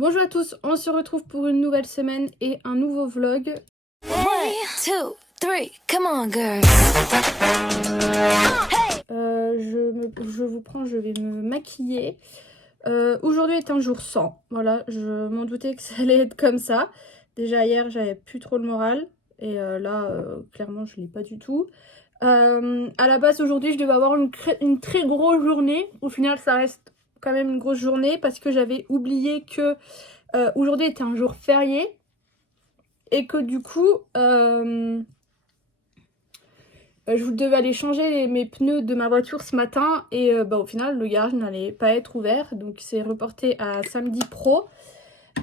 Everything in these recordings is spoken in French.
Bonjour à tous, on se retrouve pour une nouvelle semaine et un nouveau vlog. 1, 2, 3, come on girl. Je vais me maquiller. Aujourd'hui est un jour sans, voilà, je m'en doutais que ça allait être comme ça. Déjà hier j'avais plus trop le moral et là clairement je l'ai pas du tout. À la base aujourd'hui je devais avoir une très grosse journée. Au final ça reste quand même une grosse journée parce que j'avais oublié que aujourd'hui était un jour férié et que du coup je devais aller changer mes pneus de ma voiture ce matin et au final le garage n'allait pas être ouvert, donc c'est reporté à samedi pro.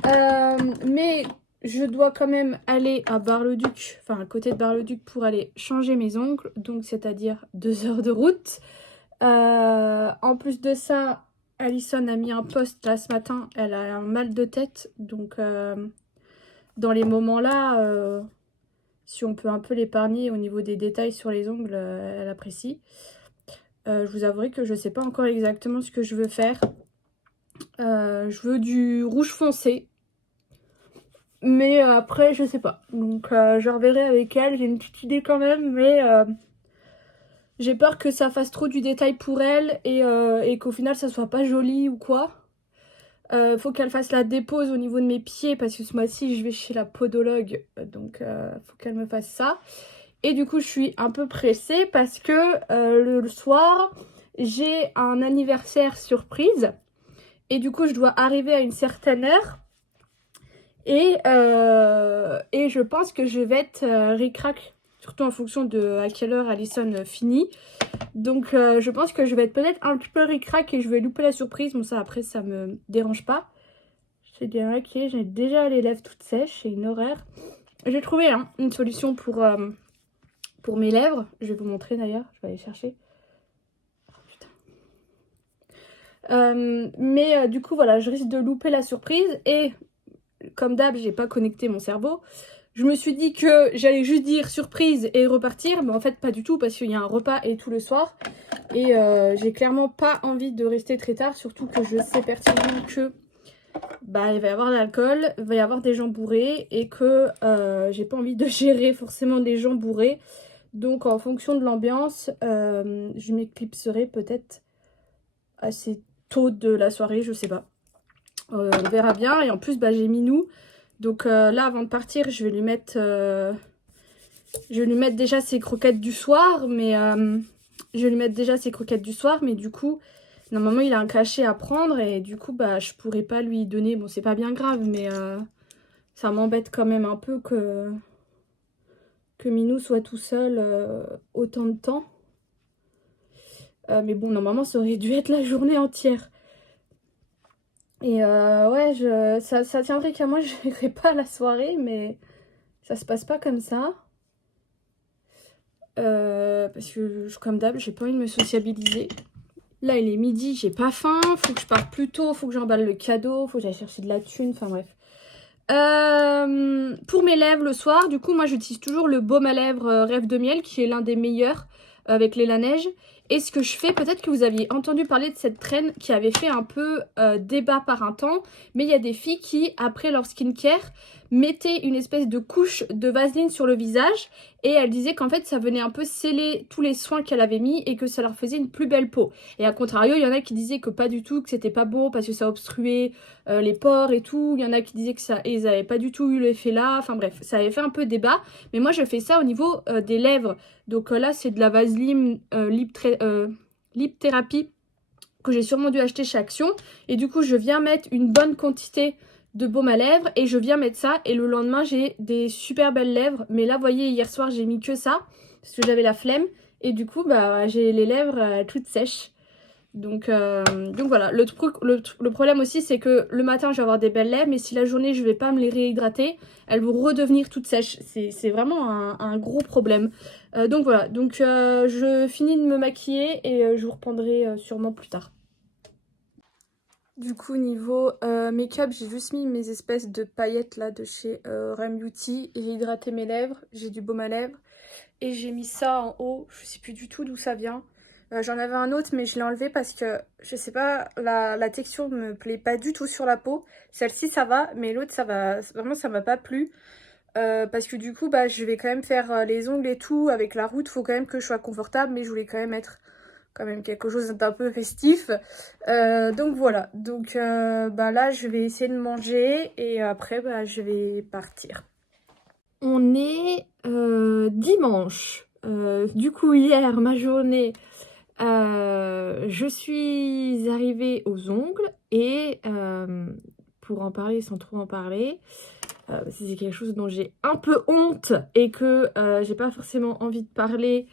Mais je dois quand même aller à Bar-le-Duc, enfin à côté de Bar-le-Duc pour aller changer mes ongles, donc c'est-à-dire 2 heures de route. En plus de ça, Alison a mis un post là ce matin, elle a un mal de tête, donc dans les moments là, si on peut un peu l'épargner au niveau des détails sur les ongles, elle apprécie. Je vous avouerai que je sais pas encore exactement ce que je veux faire. Je veux du rouge foncé. Mais après, je sais pas. Donc je reverrai avec elle. J'ai une petite idée quand même. Mais j'ai peur que ça fasse trop du détail pour elle. Et qu'au final, ça soit pas joli ou quoi. Faut qu'elle fasse la dépose au niveau de mes pieds. Parce que ce mois-ci, je vais chez la podologue. Donc faut qu'elle me fasse ça. Et du coup, je suis un peu pressée parce que le soir, j'ai un anniversaire surprise. Et du coup, je dois arriver à une certaine heure. Et je pense que je vais être ric-rac, surtout en fonction de à quelle heure Alison finit. Donc, je pense que je vais être peut-être un petit peu ric-rac et je vais louper la surprise. Bon, ça, après, ça me dérange pas. J'ai bien maquillée, j'ai déjà les lèvres toutes sèches, c'est une horreur. J'ai trouvé une solution pour mes lèvres. Je vais vous montrer d'ailleurs, je vais aller chercher. Du coup voilà, je risque de louper la surprise et comme d'hab j'ai pas connecté mon cerveau. Je me suis dit que j'allais juste dire surprise et repartir, mais en fait pas du tout parce qu'il y a un repas et tout le soir et j'ai clairement pas envie de rester très tard, surtout que je sais pertinemment que il va y avoir de l'alcool, il va y avoir des gens bourrés et que j'ai pas envie de gérer forcément des gens bourrés. Donc en fonction de l'ambiance, je m'éclipserai peut-être assez tôt de la soirée, je sais pas. On verra bien. Et en plus, j'ai Minou. Donc là, avant de partir, je vais lui mettre déjà ses croquettes du soir. Mais du coup, normalement, il a un cachet à prendre. Et du coup, je pourrais pas lui donner. Bon, c'est pas bien grave, mais ça m'embête quand même un peu que Minou soit tout seul autant de temps. Mais bon, normalement, ça aurait dû être la journée entière. Et ouais, ça tiendrait qu'à moi, je n'irai pas à la soirée, mais ça se passe pas comme ça. Parce que, comme d'hab, j'ai pas envie de me sociabiliser. Là, il est midi, j'ai pas faim, faut que je parte plus tôt, faut que j'emballe le cadeau, faut que j'aille chercher de la thune, enfin bref. Pour mes lèvres le soir, du coup, moi j'utilise toujours le baume à lèvres Rêve de Miel, qui est l'un des meilleurs avec les la neige. Et ce que je fais, peut-être que vous aviez entendu parler de cette traîne qui avait fait un peu débat par un temps, mais il y a des filles qui, après leur skincare, mettaient une espèce de couche de vaseline sur le visage et elles disaient qu'en fait ça venait un peu sceller tous les soins qu'elle avait mis et que ça leur faisait une plus belle peau. Et à contrario, il y en a qui disaient que pas du tout, que c'était pas beau parce que ça obstruait les pores et tout. Il y en a qui disaient que ça, ils avaient pas du tout eu l'effet là. Enfin bref, ça avait fait un peu débat. Mais moi je fais ça au niveau des lèvres. Donc là c'est de la vaseline Lip Therapy que j'ai sûrement dû acheter chez Action. Et du coup je viens mettre une bonne quantité de baume à lèvres et je viens mettre ça. Et le lendemain j'ai des super belles lèvres. Mais là vous voyez, hier soir j'ai mis que ça parce que j'avais la flemme. Et du coup j'ai les lèvres toutes sèches. Donc voilà, le problème aussi c'est que le matin je vais avoir des belles lèvres, mais si la journée je vais pas me les réhydrater, elles vont redevenir toutes sèches. C'est vraiment un gros problème. Donc voilà, je finis de me maquiller et je vous reprendrai sûrement plus tard. Du coup niveau make-up, j'ai juste mis mes espèces de paillettes là de chez Rem Beauty. J'ai hydraté mes lèvres, j'ai du baume à lèvres et j'ai mis ça en haut, je sais plus du tout d'où ça vient. J'en avais un autre mais je l'ai enlevé parce que je sais pas, la texture me plaît pas du tout sur la peau. Celle-ci ça va, mais l'autre ça va, vraiment ça m'a pas plu. Parce que du coup bah je vais quand même faire les ongles et tout avec la route, faut quand même que je sois confortable, mais je voulais quand même être quand même quelque chose d'un peu festif. Donc voilà, donc bah là je vais essayer de manger et après bah je vais partir. On est dimanche. Du coup hier ma journée, je suis arrivée aux ongles et pour en parler sans trop en parler, c'est quelque chose dont j'ai un peu honte et que j'ai pas forcément envie de parler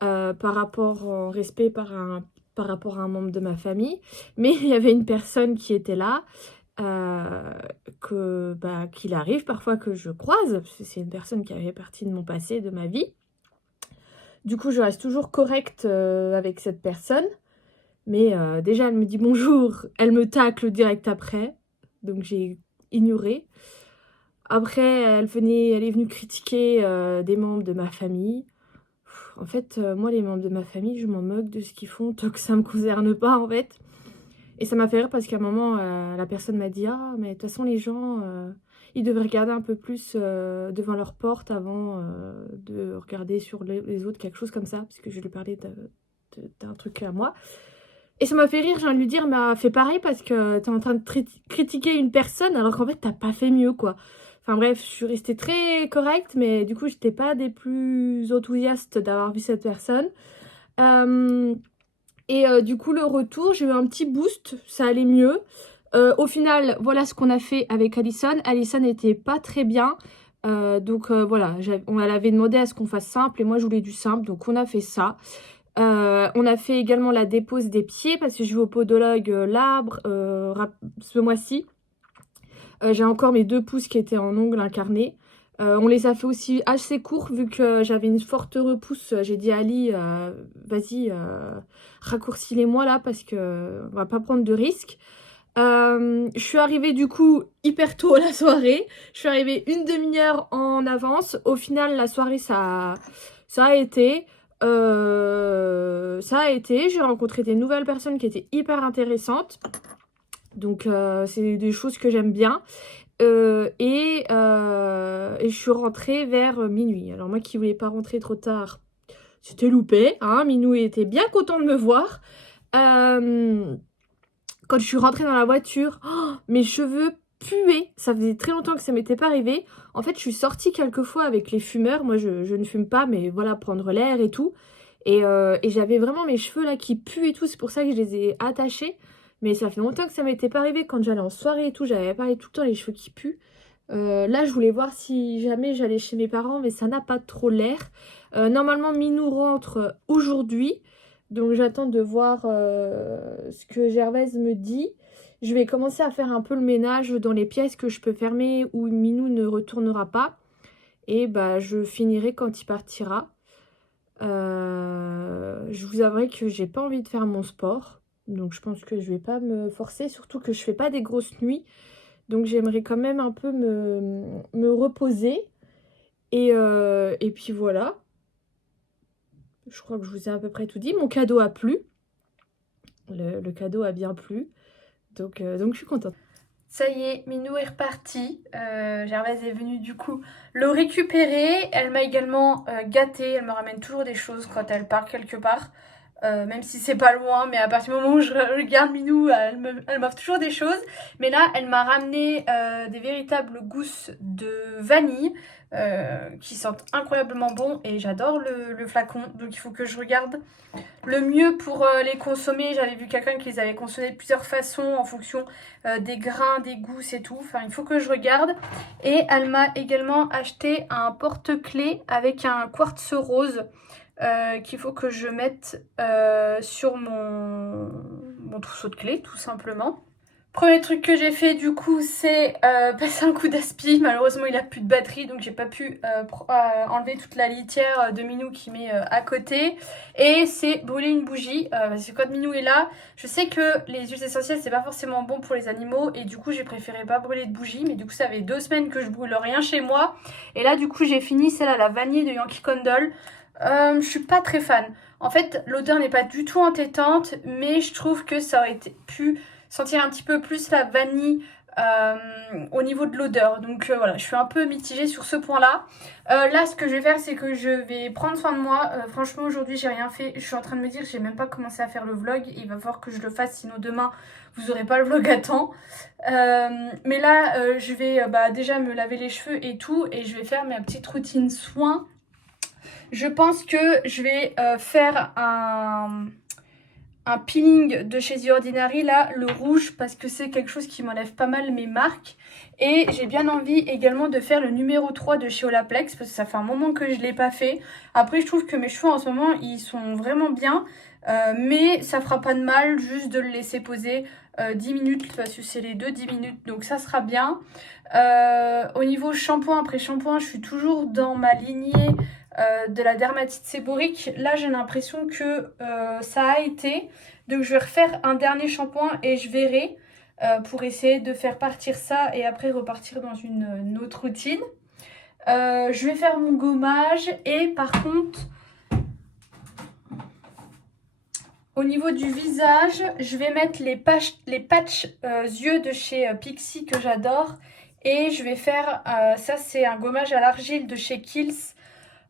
par rapport en respect par rapport à un membre de ma famille. Mais il y avait une personne qui était là, qu'il arrive parfois que je croise, parce que c'est une personne qui avait partie de mon passé, de ma vie. Du coup, je reste toujours correcte avec cette personne. Mais déjà, elle me dit bonjour, elle me tacle direct après. Donc j'ai ignoré. Après, elle est venue critiquer des membres de ma famille. En fait, moi, les membres de ma famille, je m'en moque de ce qu'ils font tant que ça me concerne pas, en fait. Et ça m'a fait rire parce qu'à un moment, la personne m'a dit « Ah, mais de toute façon, les gens, ils devraient regarder un peu plus devant leur porte avant de regarder sur les autres, quelque chose comme ça. » Parce que je lui parlais d'un truc à moi. Et ça m'a fait rire, j'ai envie de lui dire « Mais fais pareil parce que t'es en train de critiquer une personne alors qu'en fait, t'as pas fait mieux, quoi. » Enfin bref, je suis restée très correcte, mais du coup, j'étais pas des plus enthousiastes d'avoir vu cette personne. Du coup, le retour, j'ai eu un petit boost, ça allait mieux. Au final, voilà ce qu'on a fait avec Alison. Alison n'était pas très bien. Voilà, elle avait demandé à ce qu'on fasse simple et moi je voulais du simple, donc on a fait ça. On a fait également la dépose des pieds parce que je vais au podologue l'arbre ce mois-ci. J'ai encore mes 2 pouces qui étaient en ongles incarnés. On les a fait aussi assez courts vu que j'avais une forte repousse. J'ai dit à Ali, vas-y, raccourcis-les-moi là parce que on va pas prendre de risques. Je suis arrivée du coup hyper tôt à la soirée. Je suis arrivée une demi-heure en avance. Au final, la soirée, ça a été. J'ai rencontré des nouvelles personnes qui étaient hyper intéressantes. Donc, c'est des choses que j'aime bien. Et je suis rentrée vers minuit. Alors moi qui voulais pas rentrer trop tard, c'était loupé. Hein, Minou était bien content de me voir. Quand je suis rentrée dans la voiture, mes cheveux puaient. Ça faisait très longtemps que ça m'était pas arrivé. En fait, je suis sortie quelques fois avec les fumeurs. Moi, je ne fume pas, mais voilà, prendre l'air et tout. Et j'avais vraiment mes cheveux là qui puent et tout. C'est pour ça que je les ai attachés. Mais ça fait longtemps que ça m'était pas arrivé. Quand j'allais en soirée et tout, j'avais pas tout le temps les cheveux qui puent. Là, je voulais voir si jamais j'allais chez mes parents, mais ça n'a pas trop l'air. Normalement, Minou rentre aujourd'hui. Donc, j'attends de voir ce que Gervaise me dit. Je vais commencer à faire un peu le ménage dans les pièces que je peux fermer où Minou ne retournera pas. Et bah, je finirai quand il partira. Je vous avouerai que j'ai pas envie de faire mon sport. Donc, je pense que je vais pas me forcer. Surtout que je fais pas des grosses nuits. Donc j'aimerais quand même un peu me reposer. Et puis voilà. Je crois que je vous ai à peu près tout dit. Mon cadeau a plu. Le cadeau a bien plu. Donc je suis contente. Ça y est, Minou est reparti. Gervaise est venue du coup le récupérer. Elle m'a également gâtée. Elle me ramène toujours des choses quand elle part quelque part. Même si c'est pas loin, mais à partir du moment où je regarde Minou, elle m'offre toujours des choses. Mais là, elle m'a ramené des véritables gousses de vanille qui sentent incroyablement bon et j'adore le flacon. Donc il faut que je regarde le mieux pour les consommer. J'avais vu quelqu'un qui les avait consommés de plusieurs façons en fonction des grains, des gousses et tout. Enfin, il faut que je regarde. Et elle m'a également acheté un porte-clés avec un quartz rose. Qu'il faut que je mette sur mon trousseau de clés tout simplement. Premier truc que j'ai fait du coup c'est passer un coup d'aspi. Malheureusement il a plus de batterie donc j'ai pas pu enlever toute la litière de Minou qui met à côté. Et c'est brûler une bougie parce que quand Minou est là, je sais que les huiles essentielles c'est pas forcément bon pour les animaux et du coup j'ai préféré pas brûler de bougie. Mais du coup ça fait 2 semaines que je brûle rien chez moi. Et là du coup j'ai fini celle à la vanille de Yankee Candle. Je suis pas très fan. En fait, l'odeur n'est pas du tout entêtante, mais je trouve que ça aurait pu sentir un petit peu plus la vanille au niveau de l'odeur. Donc voilà, je suis un peu mitigée sur ce point-là. Là, ce que je vais faire, c'est que je vais prendre soin de moi. Franchement, aujourd'hui, j'ai rien fait. Je suis en train de me dire que j'ai même pas commencé à faire le vlog. Il va falloir que je le fasse, sinon demain, vous aurez pas le vlog à temps. Mais là, je vais déjà me laver les cheveux et tout, et je vais faire ma petite routine soins. Je pense que je vais faire un peeling de chez The Ordinary, là, le rouge, parce que c'est quelque chose qui m'enlève pas mal mes marques. Et j'ai bien envie également de faire le numéro 3 de chez Olaplex, parce que ça fait un moment que je ne l'ai pas fait. Après, je trouve que mes cheveux en ce moment, ils sont vraiment bien, mais ça fera pas de mal juste de le laisser poser 10 minutes, parce que c'est les deux 10 minutes, donc ça sera bien. Au niveau shampoing, après shampoing, je suis toujours dans ma lignée de la dermatite séborique. Là, j'ai l'impression que ça a été. Donc, je vais refaire un dernier shampoing et je verrai pour essayer de faire partir ça et après repartir dans une autre routine. Je vais faire mon gommage et par contre, au niveau du visage, je vais mettre les patchs yeux de chez Pixi que j'adore. Et je vais faire, ça c'est un gommage à l'argile de chez Kiehl's.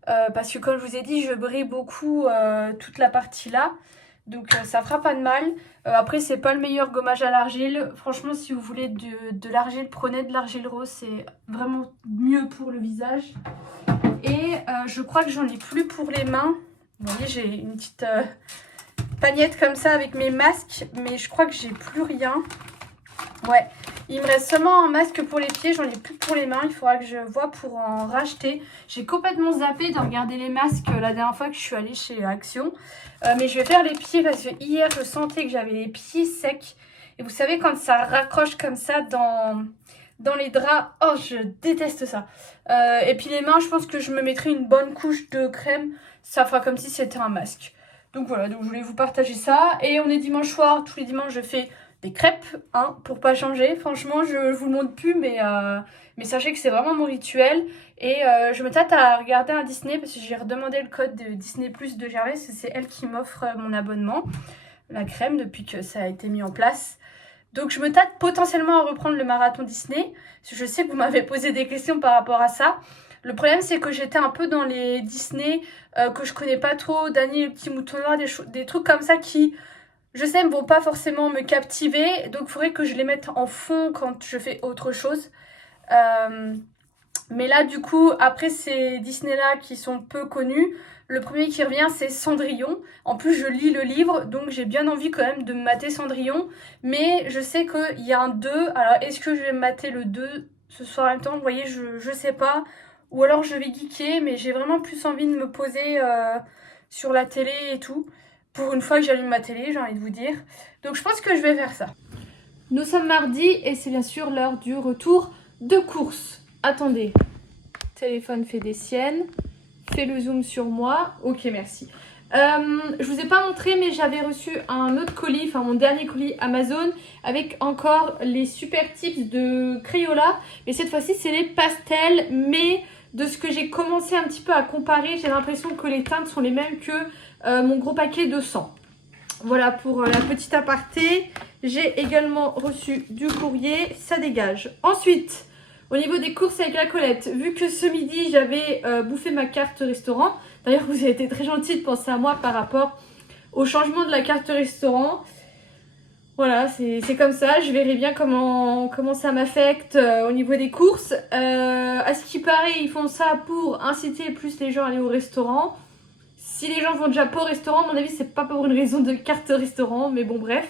Parce que comme je vous ai dit, je brille beaucoup toute la partie là. Donc ça fera pas de mal. Après, c'est pas le meilleur gommage à l'argile. Franchement, si vous voulez de l'argile, prenez de l'argile rose. C'est vraiment mieux pour le visage. Et je crois que j'en ai plus pour les mains. Vous voyez, j'ai une petite pagnette comme ça avec mes masques. Mais je crois que j'ai plus rien. Ouais, il me reste seulement un masque pour les pieds, j'en ai plus pour les mains, il faudra que je vois pour en racheter. J'ai complètement zappé de regarder les masques la dernière fois que je suis allée chez Action. Mais je vais faire les pieds parce que hier je sentais que j'avais les pieds secs. Et vous savez quand ça raccroche comme ça dans les draps, oh je déteste ça. Et puis les mains, je pense que je me mettrai une bonne couche de crème, ça fera comme si c'était un masque. Donc voilà, donc je voulais vous partager ça. Et on est dimanche soir, tous les dimanches je fais des crêpes, hein, pour pas changer. Franchement, je vous le montre plus, mais sachez que c'est vraiment mon rituel. Et je me tâte à regarder un Disney parce que j'ai redemandé le code de Disney Plus de Gervais. C'est elle qui m'offre mon abonnement, la crème, depuis que ça a été mis en place. Donc je me tâte potentiellement à reprendre le marathon Disney. Parce que je sais que vous m'avez posé des questions par rapport à ça. Le problème, c'est que j'étais un peu dans les Disney que je connais pas trop. Dany, le petit mouton noir, des trucs comme ça qui... Je sais, ne vont pas forcément me captiver, donc il faudrait que je les mette en fond quand je fais autre chose. Mais là, du coup, après ces Disney-là qui sont peu connus, le premier qui revient, c'est Cendrillon. En plus, je lis le livre, donc j'ai bien envie quand même de me mater Cendrillon. Mais je sais qu'il y a un 2. Alors, est-ce que je vais me mater le 2 ce soir en même temps? Vous voyez, je sais pas. Ou alors je vais geeker, mais j'ai vraiment plus envie de me poser sur la télé et tout. Pour une fois que j'allume ma télé, j'ai envie de vous dire. Donc je pense que je vais faire ça. Nous sommes mardi et c'est bien sûr l'heure du retour de course. Attendez. Téléphone fait des siennes. Fais le zoom sur moi. Ok, merci. Je vous ai pas montré, mais j'avais reçu un autre colis, enfin mon dernier colis Amazon, avec encore les super tips de Crayola. Mais cette fois-ci, c'est les pastels, mais de ce que j'ai commencé un petit peu à comparer, j'ai l'impression que les teintes sont les mêmes que mon gros paquet de 100. Voilà pour la petite aparté. J'ai également reçu du courrier, ça dégage. Ensuite, au niveau des courses avec la Colette, vu que ce midi j'avais bouffé ma carte restaurant, d'ailleurs vous avez été très gentil de penser à moi par rapport au changement de la carte restaurant. Voilà, c'est comme ça, je verrai bien comment ça m'affecte au niveau des courses. À ce qui paraît, ils font ça pour inciter plus les gens à aller au restaurant. Si les gens vont déjà pas au restaurant, à mon avis, c'est pas pour une raison de carte restaurant, mais bon, bref.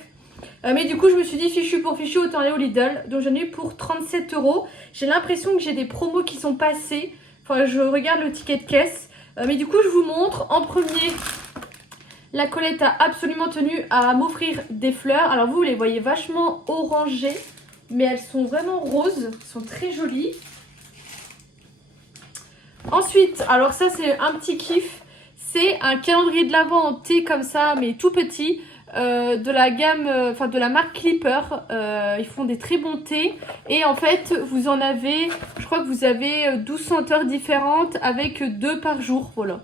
Mais du coup, je me suis dit, fichu pour fichu, autant aller au Lidl. Donc, j'en ai eu pour 37 €. J'ai l'impression que j'ai des promos qui sont passés. Enfin, je regarde le ticket de caisse. Mais du coup, je vous montre. En premier, la Colette a absolument tenu à m'offrir des fleurs. Alors, vous les voyez vachement orangées, mais elles sont vraiment roses. Elles sont très jolies. Ensuite, alors ça, c'est un petit kiff. C'est un calendrier de l'Avent en thé comme ça, mais tout petit, de la gamme, enfin de la marque Clipper. Ils font des très bons thés. Et en fait, vous en avez, je crois que vous avez 12 senteurs différentes avec 2 par jour. Voilà.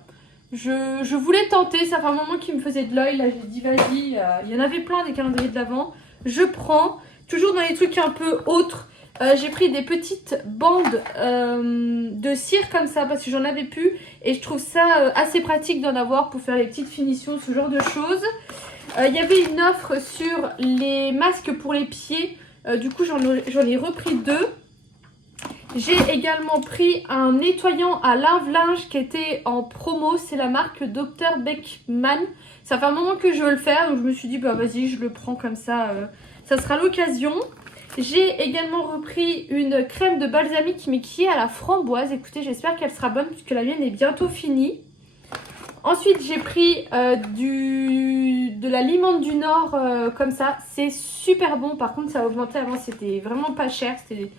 je voulais tenter, ça fait un moment qu'il me faisait de l'œil, là j'ai dit vas-y, il y en avait plein des calendriers de l'Avent, je prends, toujours dans les trucs un peu autres. J'ai pris des petites bandes de cire comme ça parce que j'en avais plus et je trouve ça assez pratique d'en avoir pour faire les petites finitions, ce genre de choses. Il y avait une offre sur les masques pour les pieds, du coup j'en ai repris 2. J'ai également pris un nettoyant à lave-linge qui était en promo, c'est la marque Dr Beckman. Ça fait un moment que je veux le faire donc je me suis dit bah vas-y je le prends comme ça, ça sera l'occasion. J'ai également repris une crème de balsamique mais qui est à la framboise. Écoutez, j'espère qu'elle sera bonne puisque la mienne est bientôt finie. Ensuite, j'ai pris de la limande du Nord comme ça. C'est super bon. Par contre, ça a augmenté. Avant, c'était vraiment pas cher. C'était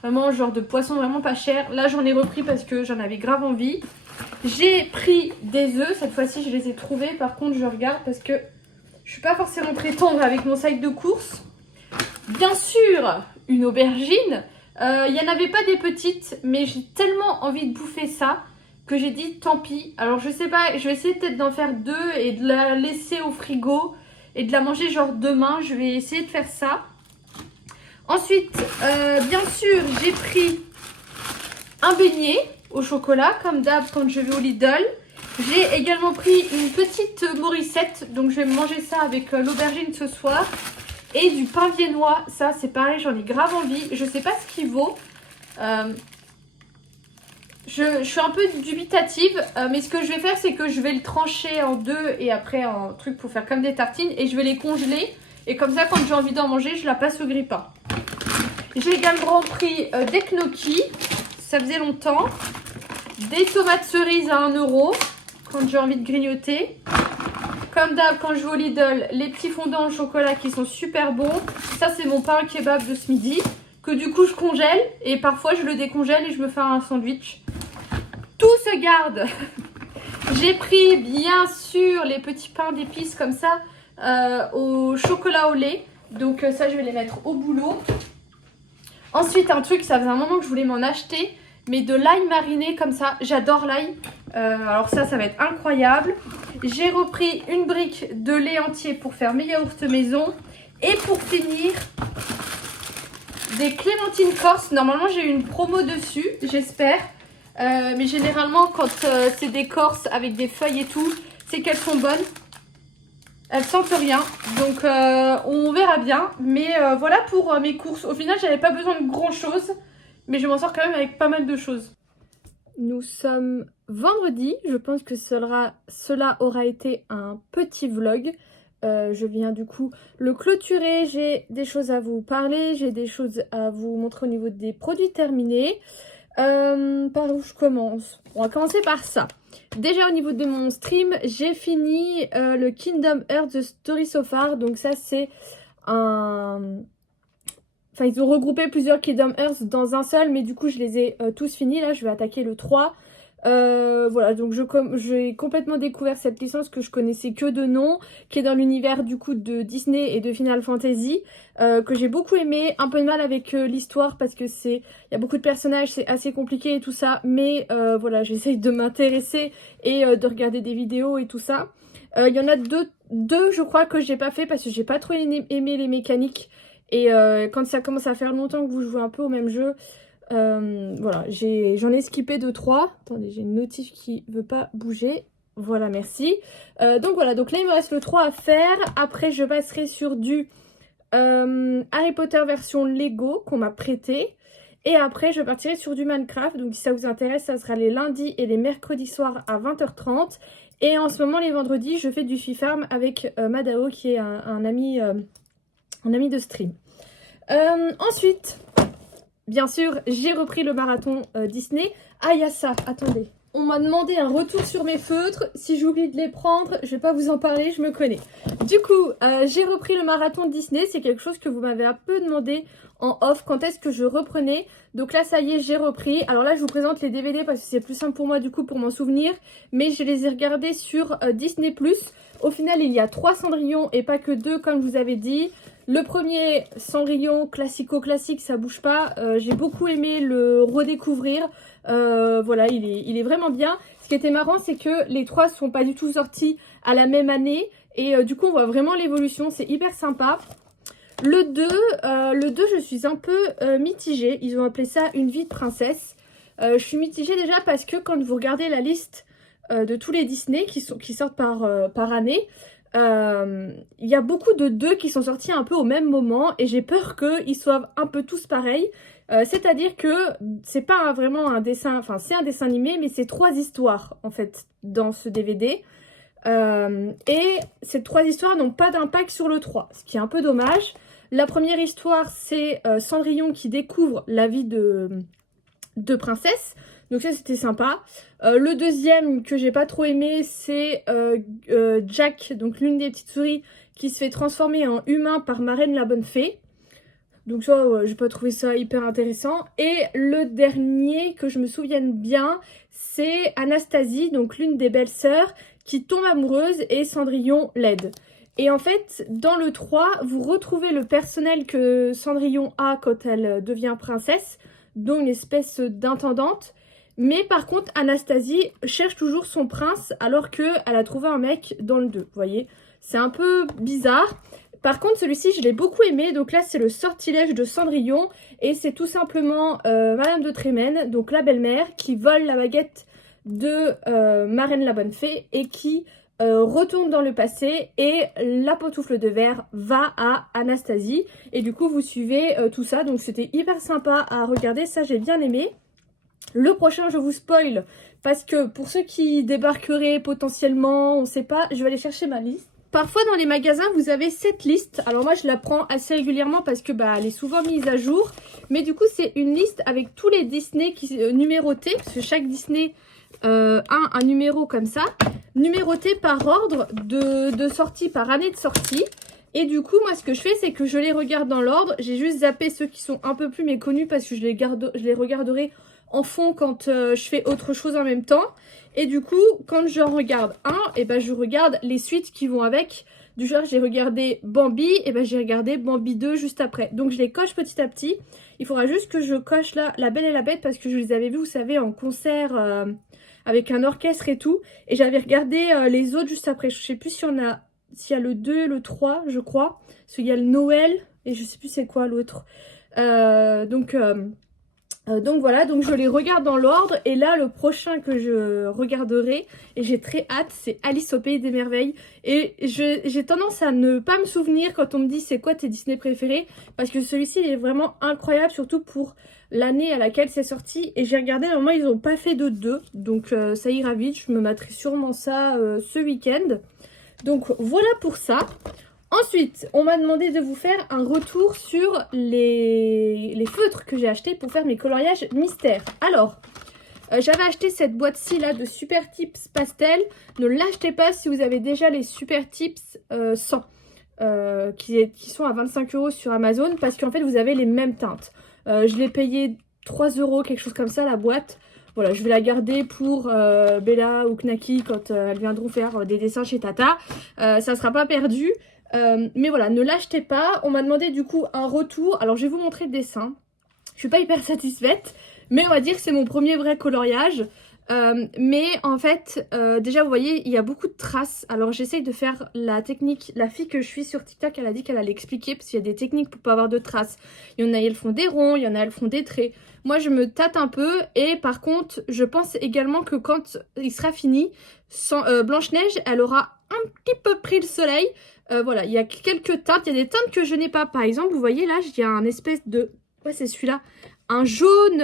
vraiment genre de poisson vraiment pas cher. Là, j'en ai repris parce que j'en avais grave envie. J'ai pris des œufs. Cette fois-ci, je les ai trouvés. Par contre, je regarde parce que je suis pas forcément très tendre avec mon sac de course. Bien sûr, une aubergine. Il n'y en avait pas des petites, mais j'ai tellement envie de bouffer ça que j'ai dit tant pis. Alors je sais pas, je vais essayer peut-être d'en faire 2 et de la laisser au frigo et de la manger genre demain. Je vais essayer de faire ça. Ensuite, bien sûr, j'ai pris un beignet au chocolat, comme d'hab quand je vais au Lidl. J'ai également pris une petite Morissette, donc je vais manger ça avec l'aubergine ce soir. Et du pain viennois, ça c'est pareil, j'en ai grave envie. Je sais pas ce qu'il vaut. Je suis un peu dubitative, mais ce que je vais faire, c'est que je vais le trancher en 2 et après en truc pour faire comme des tartines. Et je vais les congeler. Et comme ça, quand j'ai envie d'en manger, je la passe au grille-pain. J'ai également pris des gnocchis, ça faisait longtemps. Des tomates cerises à 1 € quand j'ai envie de grignoter. Comme d'hab, quand je vais au Lidl, les petits fondants au chocolat qui sont super bons. Ça, c'est mon pain kebab de ce midi, que du coup, je congèle. Et parfois, je le décongèle et je me fais un sandwich. Tout se garde. J'ai pris, bien sûr, les petits pains d'épices comme ça, au chocolat au lait. Donc ça, je vais les mettre au boulot. Ensuite, un truc, ça faisait un moment que je voulais m'en acheter. Mais de l'ail mariné comme ça, j'adore l'ail. Alors ça va être incroyable. J'ai repris une brique de lait entier pour faire mes yaourts maison. Et pour finir, des clémentines corse. Normalement, j'ai eu une promo dessus, j'espère. Mais généralement, quand c'est des corses avec des feuilles et tout, c'est qu'elles sont bonnes. Elles sentent rien. Donc, on verra bien. Mais voilà pour mes courses. Au final, j'avais pas besoin de grand chose. Mais je m'en sors quand même avec pas mal de choses. Nous sommes vendredi, je pense que cela aura été un petit vlog. Je viens du coup le clôturer, j'ai des choses à vous parler, j'ai des choses à vous montrer au niveau des produits terminés. Par où je commence? On va commencer par ça. Déjà au niveau de mon stream, j'ai fini le Kingdom Hearts The Story So Far. Donc ça c'est un... Enfin, ils ont regroupé plusieurs Kingdom Hearts dans un seul, mais du coup, je les ai tous finis. Là, je vais attaquer le 3. Voilà, donc j'ai complètement découvert cette licence que je connaissais que de nom, qui est dans l'univers du coup de Disney et de Final Fantasy, que j'ai beaucoup aimé. Un peu de mal avec l'histoire parce que il y a beaucoup de personnages, c'est assez compliqué et tout ça. Mais voilà, j'essaye de m'intéresser et de regarder des vidéos et tout ça. Il y en a deux, je crois, que j'ai pas fait parce que j'ai pas trop aimé les mécaniques. Et quand ça commence à faire longtemps que vous jouez un peu au même jeu, voilà, j'en ai skippé 2-3. Attendez, j'ai une notif qui veut pas bouger. Voilà, merci. Donc voilà, donc là il me reste le 3 à faire. Après je passerai sur du Harry Potter version Lego qu'on m'a prêté. Et après je partirai sur du Minecraft. Donc si ça vous intéresse, ça sera les lundis et les mercredis soirs à 20h30. Et en ce moment les vendredis je fais du FIFARM avec Madao qui est un ami de stream. Ensuite, bien sûr, j'ai repris le marathon Disney. Ah, il y a ça, attendez. On m'a demandé un retour sur mes feutres. Si j'oublie de les prendre, je vais pas vous en parler, je me connais. Du coup, j'ai repris le marathon Disney. C'est quelque chose que vous m'avez un peu demandé en off. Quand est-ce que je reprenais? Donc là, ça y est, j'ai repris. Alors là, je vous présente les DVD parce que c'est plus simple pour moi, du coup, pour m'en souvenir. Mais je les ai regardés sur Disney+. Au final, il y a 3 Cendrillon et pas que 2, comme je vous avais dit. Le premier, Cendrillon, classique, ça bouge pas. J'ai beaucoup aimé le redécouvrir. Voilà, il est vraiment bien. Ce qui était marrant, c'est que les 3 sont pas du tout sortis à la même année. Et du coup, on voit vraiment l'évolution. C'est hyper sympa. Le 2, je suis un peu mitigée. Ils ont appelé ça Une vie de princesse. Je suis mitigée déjà parce que quand vous regardez la liste de tous les Disney qui sortent par année, il y a beaucoup de 2 qui sont sortis un peu au même moment et j'ai peur qu'ils soient un peu tous pareils. C'est-à-dire que c'est pas vraiment un dessin, enfin c'est un dessin animé, mais c'est 3 histoires en fait dans ce DVD. Et ces 3 histoires n'ont pas d'impact sur le 3, ce qui est un peu dommage. La première histoire, c'est Cendrillon qui découvre la vie de princesse. Donc ça, c'était sympa. Le deuxième que j'ai pas trop aimé, c'est Jack, donc l'une des petites souris, qui se fait transformer en humain par Marraine la Bonne Fée. Donc ça, j'ai pas trouvé ça hyper intéressant. Et le dernier, que je me souvienne bien, c'est Anastasie, donc l'une des belles-sœurs, qui tombe amoureuse et Cendrillon l'aide. Et en fait, dans le 3, vous retrouvez le personnel que Cendrillon a quand elle devient princesse, dont une espèce d'intendante. Mais par contre, Anastasie cherche toujours son prince alors qu'elle a trouvé un mec dans le 2, vous voyez. C'est un peu bizarre. Par contre, celui-ci, je l'ai beaucoup aimé. Donc là, c'est le sortilège de Cendrillon. Et c'est tout simplement Madame de Trémène, donc la belle-mère, qui vole la baguette de Marraine la Bonne Fée et qui retourne dans le passé. Et la pantoufle de verre va à Anastasie. Et du coup, vous suivez tout ça. Donc c'était hyper sympa à regarder. Ça, j'ai bien aimé. Le prochain, je vous spoil. Parce que pour ceux qui débarqueraient potentiellement, on sait pas, je vais aller chercher ma liste. Parfois dans les magasins vous avez cette liste, alors moi je la prends assez régulièrement parce que elle est souvent mise à jour, mais du coup c'est une liste avec tous les Disney numérotés, parce que chaque Disney a un numéro comme ça, numéroté par ordre de sortie, par année de sortie. Et du coup moi ce que je fais c'est que je les regarde dans l'ordre, j'ai juste zappé ceux qui sont un peu plus méconnus parce que je les regarderai en fond quand je fais autre chose en même temps. Et du coup, quand j'en regarde un, et je regarde les suites qui vont avec. Du genre, j'ai regardé Bambi, et j'ai regardé Bambi 2 juste après. Donc, je les coche petit à petit. Il faudra juste que je coche là La Belle et la Bête parce que je les avais vus, vous savez, en concert avec un orchestre et tout. Et j'avais regardé les autres juste après. Je sais plus s'il y a le 2 et le 3, je crois. Parce qu'il y a le Noël, et je sais plus c'est quoi l'autre. Donc voilà, donc je les regarde dans l'ordre et là le prochain que je regarderai et j'ai très hâte, c'est Alice au Pays des Merveilles. Et j'ai tendance à ne pas me souvenir quand on me dit c'est quoi tes Disney préférés, parce que celui-ci il est vraiment incroyable, surtout pour l'année à laquelle c'est sorti. Et j'ai regardé, normalement ils n'ont pas fait de 2, donc ça ira vite, je me mettrai sûrement ça ce week-end. Donc voilà pour ça. Ensuite, on m'a demandé de vous faire un retour sur les feutres que j'ai achetés pour faire mes coloriages mystères. Alors, j'avais acheté cette boîte-ci là de Super Tips Pastel. Ne l'achetez pas si vous avez déjà les Super Tips 100 qui sont à 25 € sur Amazon parce qu'en fait vous avez les mêmes teintes. Je l'ai payé 3 € quelque chose comme ça la boîte. Voilà, je vais la garder pour Bella ou Knacky quand elles viendront faire des dessins chez Tata. Ça ne sera pas perdu. Mais voilà, ne l'achetez pas. On m'a demandé du coup un retour. Alors je vais vous montrer le dessin. Je suis pas hyper satisfaite, mais on va dire que c'est mon premier vrai coloriage. Mais en fait, déjà vous voyez, il y a beaucoup de traces. Alors j'essaye de faire la technique. La fille que je suis sur TikTok, elle a dit qu'elle allait expliquer parce qu'il y a des techniques pour pas avoir de traces. Il y en a, elles font des ronds, il y en a, elles font des traits. Moi je me tâte un peu et par contre, je pense également que quand il sera fini, Blanche-Neige, elle aura un petit peu pris le soleil. Voilà, il y a quelques teintes, il y a des teintes que je n'ai pas. Par exemple, vous voyez là, il y a un espèce de... Ouais, c'est celui-là. Un jaune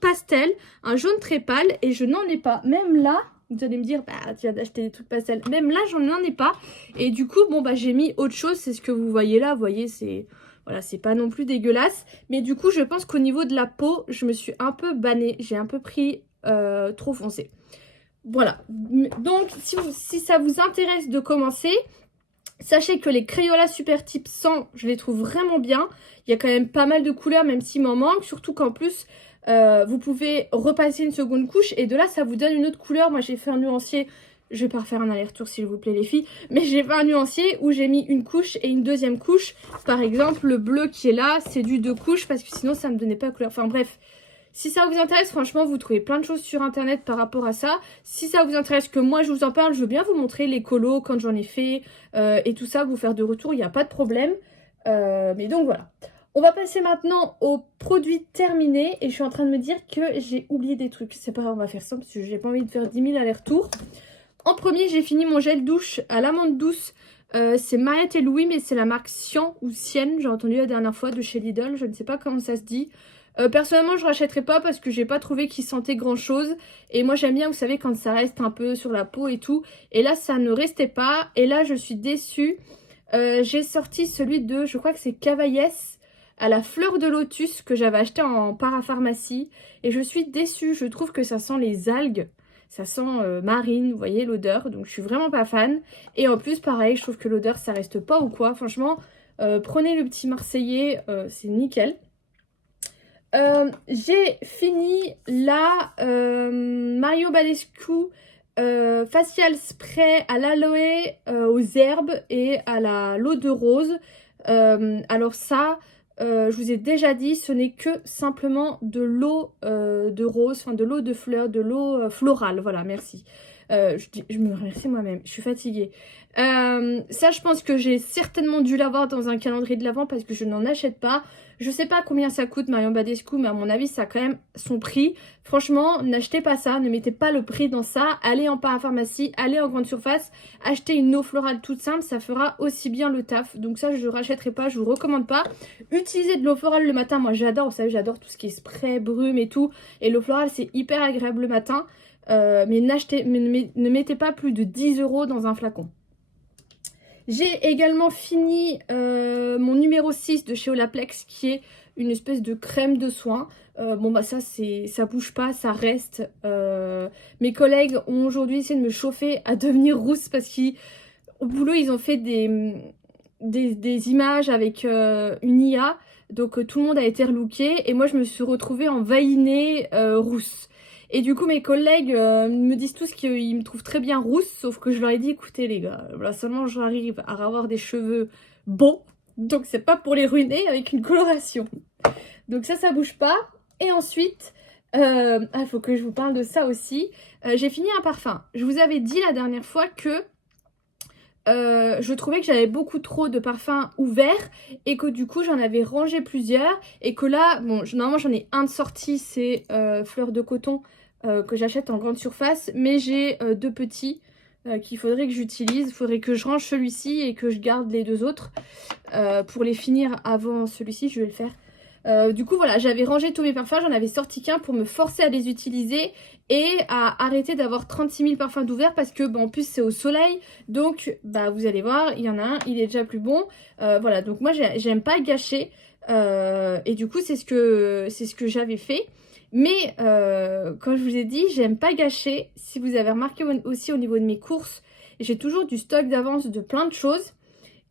pastel, un jaune très pâle et je n'en ai pas. Même là, vous allez me dire, tu viens d'acheter des trucs pastel. Même là, j'en ai pas. Et du coup, j'ai mis autre chose. C'est ce que vous voyez là. Vous voyez, c'est... Voilà, c'est pas non plus dégueulasse. Mais du coup, je pense qu'au niveau de la peau, je me suis un peu bannée. J'ai un peu pris trop foncé. Voilà. Donc, si ça vous intéresse de commencer... Sachez que les Crayola Super Tips 100, je les trouve vraiment bien. Il y a quand même pas mal de couleurs, même s'il m'en manque. Surtout qu'en plus, vous pouvez repasser une seconde couche. Et de là, ça vous donne une autre couleur. Moi, j'ai fait un nuancier Je vais pas refaire un aller-retour s'il vous plaît les filles. Mais j'ai fait un nuancier où j'ai mis une couche et une deuxième couche. Par exemple, le bleu qui est là, c'est du 2 couches parce que sinon ça me donnait pas la couleur. Enfin bref. Si ça vous intéresse, franchement, vous trouvez plein de choses sur internet par rapport à ça. Si ça vous intéresse que moi je vous en parle, je veux bien vous montrer les colos quand j'en ai fait et tout ça, vous faire de retour, il n'y a pas de problème. Mais donc voilà. On va passer maintenant aux produits terminés et je suis en train de me dire que j'ai oublié des trucs. C'est pas grave, on va faire ça parce que j'ai pas envie de faire 10 000 allers-retours. En premier, j'ai fini mon gel douche à l'amande douce. C'est Mariette et Louis, mais c'est la marque Sian ou Sienne, j'ai entendu la dernière fois, de chez Lidl. Je ne sais pas comment ça se dit. Personnellement, je rachèterai pas parce que j'ai pas trouvé qu'il sentait grand chose. Et moi, j'aime bien, vous savez, quand ça reste un peu sur la peau et tout. Et là, ça ne restait pas. Et là, je suis déçue. J'ai sorti celui de, je crois que c'est Cavaillès, à la fleur de lotus, que j'avais acheté en parapharmacie. Et je suis déçue. Je trouve que ça sent les algues. Ça sent marine, vous voyez l'odeur. Donc, je suis vraiment pas fan. Et en plus, pareil, je trouve que l'odeur, ça reste pas ou quoi. Franchement, prenez le petit Marseillais, c'est nickel. J'ai fini la Mario Badescu facial spray à l'aloe, aux herbes et à l'eau de rose. Alors ça, je vous ai déjà dit, ce n'est que simplement de l'eau de rose, enfin de l'eau de fleurs, de l'eau florale. Voilà, merci. Je me remercie moi-même, je suis fatiguée. Ça, je pense que j'ai certainement dû l'avoir dans un calendrier de l'Avent parce que je n'en achète pas. Je sais pas combien ça coûte Marion Badescu, mais à mon avis, ça a quand même son prix. Franchement, n'achetez pas ça, ne mettez pas le prix dans ça. Allez en parapharmacie, allez en grande surface, achetez une eau florale toute simple, ça fera aussi bien le taf. Donc ça, je ne rachèterai pas, je vous recommande pas. Utilisez de l'eau florale le matin, moi j'adore, vous savez, j'adore tout ce qui est spray, brume et tout. Et l'eau florale, c'est hyper agréable le matin. Mais ne mettez pas plus de 10 € dans un flacon. J'ai également fini mon numéro 6 de chez Olaplex qui est une espèce de crème de soin. Bon bah ça bouge pas, ça reste. Mes collègues ont aujourd'hui essayé de me chauffer à devenir rousse parce qu'au boulot ils ont fait des images avec une IA. Donc tout le monde a été relooké et moi je me suis retrouvée en vainée rousse. Et du coup, mes collègues me disent tous qu'ils me trouvent très bien rousse, sauf que je leur ai dit, écoutez les gars, là seulement j'arrive à avoir des cheveux beaux, donc c'est pas pour les ruiner avec une coloration. Donc ça bouge pas. Et ensuite, faut que je vous parle de ça aussi. J'ai fini un parfum. Je vous avais dit la dernière fois que je trouvais que j'avais beaucoup trop de parfums ouverts et que du coup j'en avais rangé plusieurs et que là, bon, normalement j'en ai un de sortie, c'est Fleur de Coton que j'achète en grande surface, mais j'ai 2 petits qu'il faudrait que j'utilise. Il faudrait que je range celui-ci et que je garde les 2 autres pour les finir avant celui-ci, je vais le faire. Du coup voilà, j'avais rangé tous mes parfums, j'en avais sorti qu'un pour me forcer à les utiliser et à arrêter d'avoir 36 000 parfums d'ouvert parce que en plus c'est au soleil, donc bah vous allez voir, il y en a un, il est déjà plus bon. Voilà, donc moi j'aime pas gâcher et du coup c'est ce que j'avais fait. Mais quand je vous ai dit, j'aime pas gâcher. Si vous avez remarqué aussi au niveau de mes courses, j'ai toujours du stock d'avance de plein de choses.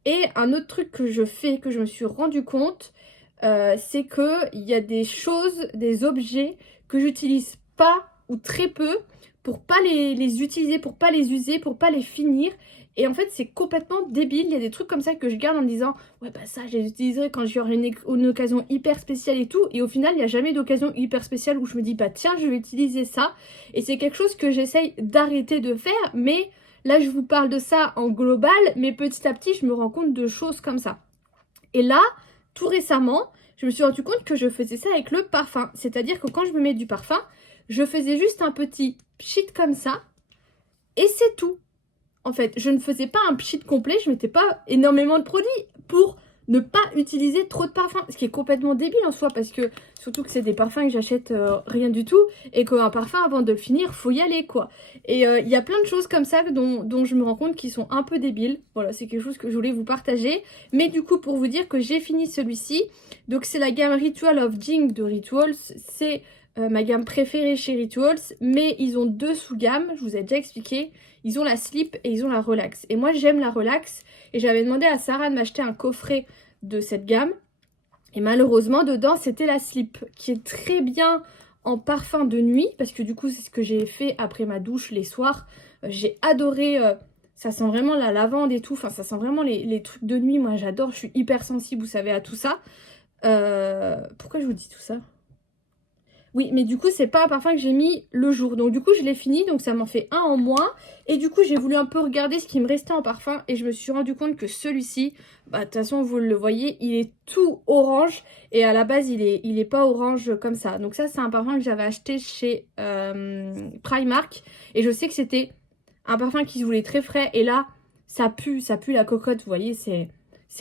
Et un autre truc que je fais, que je me suis rendu compte, c'est qu'il y a des choses, des objets que j'utilise pas ou très peu pour pas les utiliser, pour pas les user, pour pas les finir. Et en fait, c'est complètement débile. Il y a des trucs comme ça que je garde en me disant ouais, bah ça, je les utiliserai quand j'aurai une occasion hyper spéciale et tout. Et au final, il n'y a jamais d'occasion hyper spéciale où je me dis bah tiens, je vais utiliser ça. Et c'est quelque chose que j'essaye d'arrêter de faire. Mais là, je vous parle de ça en global. Mais petit à petit, je me rends compte de choses comme ça. Et là, tout récemment, je me suis rendu compte que je faisais ça avec le parfum. C'est-à-dire que quand je me mets du parfum, je faisais juste un petit pchit comme ça. Et c'est tout. En fait, je ne faisais pas un pchit complet, je mettais pas énormément de produits pour ne pas utiliser trop de parfums. Ce qui est complètement débile en soi, parce que surtout que c'est des parfums que j'achète rien du tout, et qu'un parfum, avant de le finir, faut y aller, quoi. Et il y a plein de choses comme ça dont je me rends compte qui sont un peu débiles. Voilà, c'est quelque chose que je voulais vous partager. Mais du coup, pour vous dire que j'ai fini celui-ci, donc c'est la gamme Ritual of Jing de Rituals, c'est ma gamme préférée chez Rituals, mais ils ont 2 sous-gammes, je vous ai déjà expliqué. Ils ont la slip et ils ont la relax. Et moi j'aime la relax. Et j'avais demandé à Sarah de m'acheter un coffret de cette gamme. Et malheureusement dedans c'était la slip. Qui est très bien en parfum de nuit. Parce que du coup c'est ce que j'ai fait après ma douche les soirs. J'ai adoré, ça sent vraiment la lavande et tout, enfin ça sent vraiment les trucs de nuit, moi j'adore, je suis hyper sensible, vous savez, à tout ça. Pourquoi je vous dis tout ça? Oui, mais du coup, c'est pas un parfum que j'ai mis le jour. Donc du coup, je l'ai fini, donc ça m'en fait un en moins. Et du coup, j'ai voulu un peu regarder ce qui me restait en parfum. Et je me suis rendu compte que celui-ci, bah de toute façon, vous le voyez, il est tout orange. Et à la base, il est pas orange comme ça. Donc ça, c'est un parfum que j'avais acheté chez Primark. Et je sais que c'était un parfum qui se voulait très frais. Et là, ça pue la cocotte, vous voyez, c'est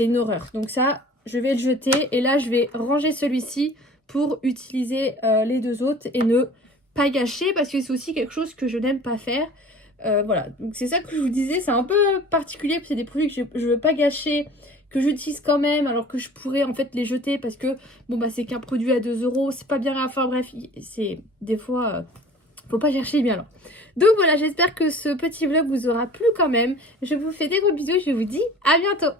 une horreur. Donc ça, je vais le jeter. Et là, je vais ranger celui-ci pour utiliser les deux autres et ne pas gâcher, parce que c'est aussi quelque chose que je n'aime pas faire. Voilà, donc c'est ça que je vous disais, c'est un peu particulier, parce que c'est des produits que je veux pas gâcher, que j'utilise quand même, alors que je pourrais en fait les jeter, parce que bon bah c'est qu'un produit à 2 €, c'est pas bien grave, enfin bref, c'est des fois, faut pas chercher bien loin. Donc voilà, j'espère que ce petit vlog vous aura plu quand même. Je vous fais des gros bisous, je vous dis à bientôt.